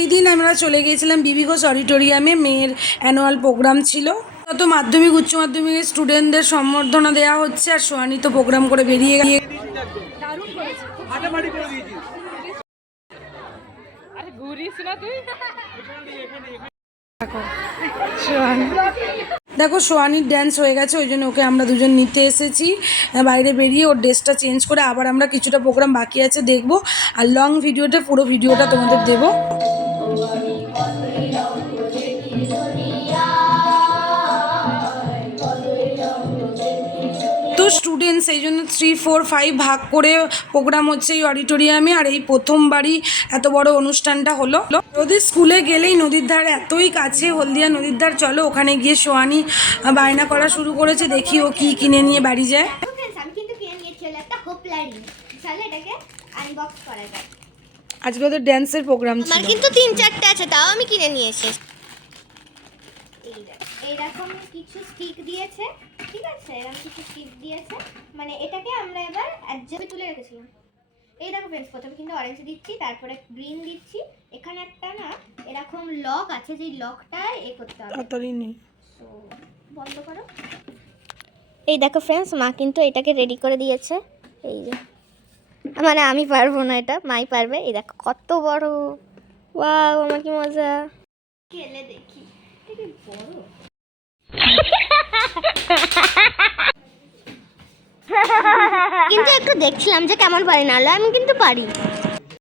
এই দিন আমরা চলে গিয়েছিলাম বিবি ঘোষ অডিটোরিয়ামে, মেয়ের অ্যানুয়াল প্রোগ্রাম ছিল। তত মাধ্যমিক উচ্চ মাধ্যমিকের স্টুডেন্টদের সম্বর্ধনা দেওয়া হচ্ছে, আর সোয়ানি তো প্রোগ্রাম করে বেরিয়ে গিয়ে দেখো সোয়ানির ড্যান্স হয়ে গেছে, ওই জন্য ওকে আমরা দুজন নিতে এসেছি। বাইরে বেরিয়ে ওর ড্রেসটা চেঞ্জ করে আবার আমরা কিছুটা প্রোগ্রাম বাকি আছে দেখবো, আর লং ভিডিওতে পুরো ভিডিওটা তোমাদের দেবো। তো স্টুডেন্ট সেই জন্য 3, 4, 5 ভাগ করে প্রোগ্রাম হচ্ছে এই অডিটোরিয়ামে, আর এই প্রথমবারই এত বড় অনুষ্ঠানটা হলো। ওদের স্কুলে গেলেই নদীর ধার এতই কাছে, হলদিয়া নদীর ধার, চলো ওখানে গিয়ে সোয়ানি বায়না করা শুরু করেছে, দেখি ও কি কিনে নিয়ে বাড়ি যায়। আমি কিন্তু কিনে নিয়েছি একটা হোপলারি, চলো এটাকে আনবক্স করা যায়। আজকে ওদের ড্যান্সের প্রোগ্রাম ছিল, আমার কিন্তু 3-4টা আছে, তাও আমি কিনে নিয়ে এসেছি। এইরকম কিছু স্টিক দিয়েছে, ঠিক আছে, এরকম কিছু স্টিক দিয়েছে, মানে এটাকে আমরা এবার অ্যাডজাস্ট তুলে রেখেছিলাম। এই দেখো ফ্রেন্ডস, প্রথমে কিন্তু অরেঞ্জ দিচ্ছি, তারপরে গ্রিন দিচ্ছি। এখানে একটা না এরকম লক আছে, যে লকটা করতে হবে। তাড়াতাড়ি নেই, তো বন্ধ করো। এই দেখো ফ্রেন্ডস, মা কিন্তু এটাকে রেডি করে দিয়েছে। এই যে, মানে আমি পারবো না, এটা মাই পারবে। এই দেখো কত বড়, ওয়াও আমার কি মজা। খেলে দেখি এটা কি বড়। কিন্তু একটু দেখছিলাম যে কেমন পারি, না হলে আমি কিন্তু পারি।